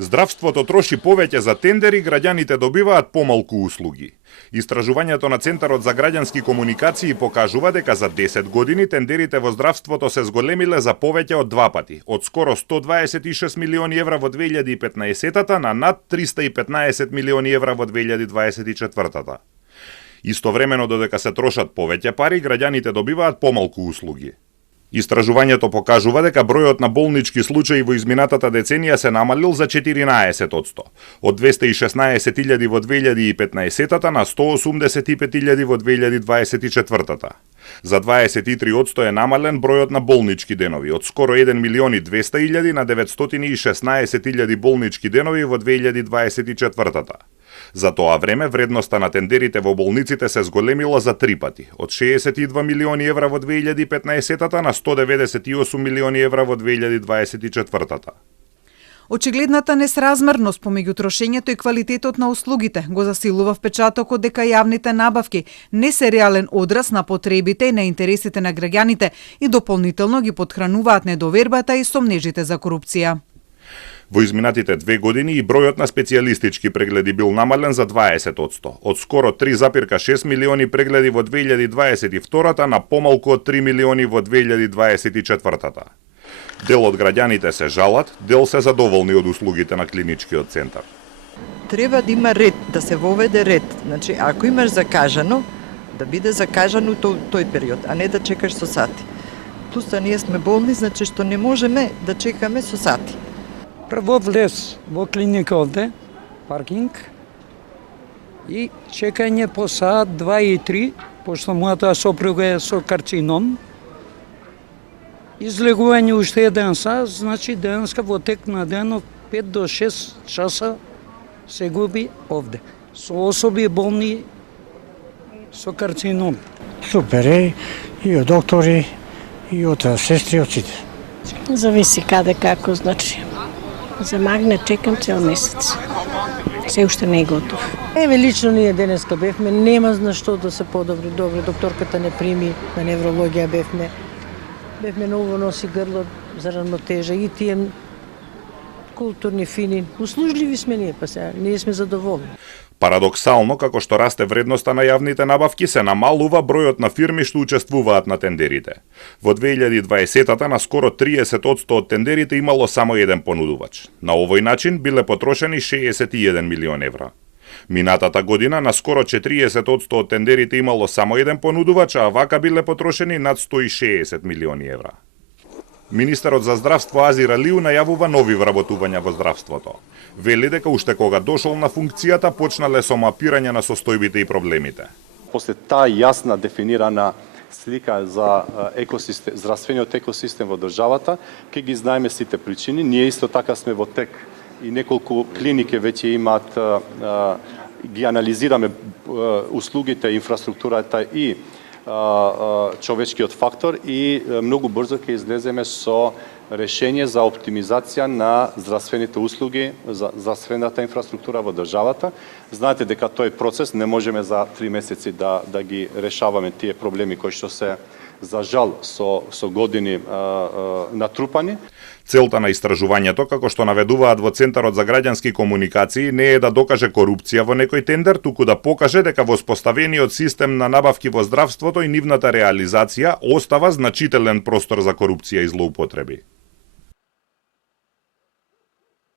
Здравството троши повеќе за тендери, граѓаните добиваат помалку услуги. Истражувањето на Центарот за граѓански комуникации покажува дека за 10 години тендерите во здравството се зголемиле за повеќе од 2 пати, од скоро 126 милиони евра во 2015-та на над 315 милиони евра во 2024-та. Истовремено додека се трошат повеќе пари, граѓаните добиваат помалку услуги. Истражувањето покажува дека бројот на болнички случаи во изминатата деценија се намалил за 14%, од 216.000 во 2015-та на 185.000 во 2024-та. За 23% е намален бројот на болнички денови, од скоро 1.200.000 на 916.000 болнички денови во 2024-та. За тоа време вредноста на тендерите во болниците се зголемила за 3 пати, од 62 милиони евра во 2015-та на 198 милиони евра во 2024-та. Очигледната несразмерност помеѓу трошењето и квалитетот на услугите го засилува впечатокот дека јавните набавки не се реален одраз на потребите и на интересите на граѓаните и дополнително ги потхрануваат недовербата и сомнежите за корупција. Во изминатите 2 години и бројот на специјалистички прегледи бил намален за 20%, од скоро 3,6 милиони прегледи во 2022-та на помалку од 3 милиони во 2024-та. Дел од граѓаните се жалат, дел се задоволни од услугите на клиничкиот центар. Треба да има ред, да се воведе ред. Значи, ако имаш закажано, да биде закажано тој период, а не да чекаш со сати. Плюс ние сме болни, значи што не можеме да чекаме со сати. Прво влез во клиника овде, паркинг, и чекање по саат 2 и 3, пошто мојата сопруга е со карцином. Излегување уште 1 саат, значи денеска во тек на денот 5 до 6 часа се губи овде. Со особи болни со карцином. Супер е, и од доктори, и од сестри, од сите. Зависи каде како, значи. За магнет чекам цел месец. Се уште не е готов. Еве лично ние денеска бевме, нема на што да се подобри. Добро, докторката не прими, на неврологија бевме. Бевме ново носи грло за рамнотежа и тие културни, фини. Услужливи сме ние, па сега, ние сме задоволни. Парадоксално, како што расте вредноста на јавните набавки, се намалува бројот на фирми што учествуваат на тендерите. Во 2020-та на скоро 30% од тендерите имало само еден понудувач. На овој начин биле потрошени 61 милион евра. Минатата година на скоро 40% од тендерите имало само еден понудувач, а вака биле потрошени над 160 милиони евра. Министерот за здравство Азир Алиу најавува нови вработувања во здравството. Вели дека уште кога дошол на функцијата почнале со мапирање на состојбите и проблемите. После таа јасна дефинирана слика за здравствениот екосистем во државата, ќе ги знаеме сите причини. Ние исто така сме во тек и неколку клиники веќе имаат, ги анализираме услугите, инфраструктурата и човечкиот фактор и многу брзо ќе излеземе со решение за оптимизација на здравствените услуги, за здравствената инфраструктура во државата. Знаете дека тој процес не можеме за 3 месеци да ги решаваме тие проблеми кои што се за жал со години натрупани. Целта на истражувањето, како што наведуваат во Центарот за граѓански комуникации, не е да докаже корупција во некој тендер, туку да покаже дека во споставениот систем на набавки во здравството и нивната реализација остава значителен простор за корупција и злоупотреби.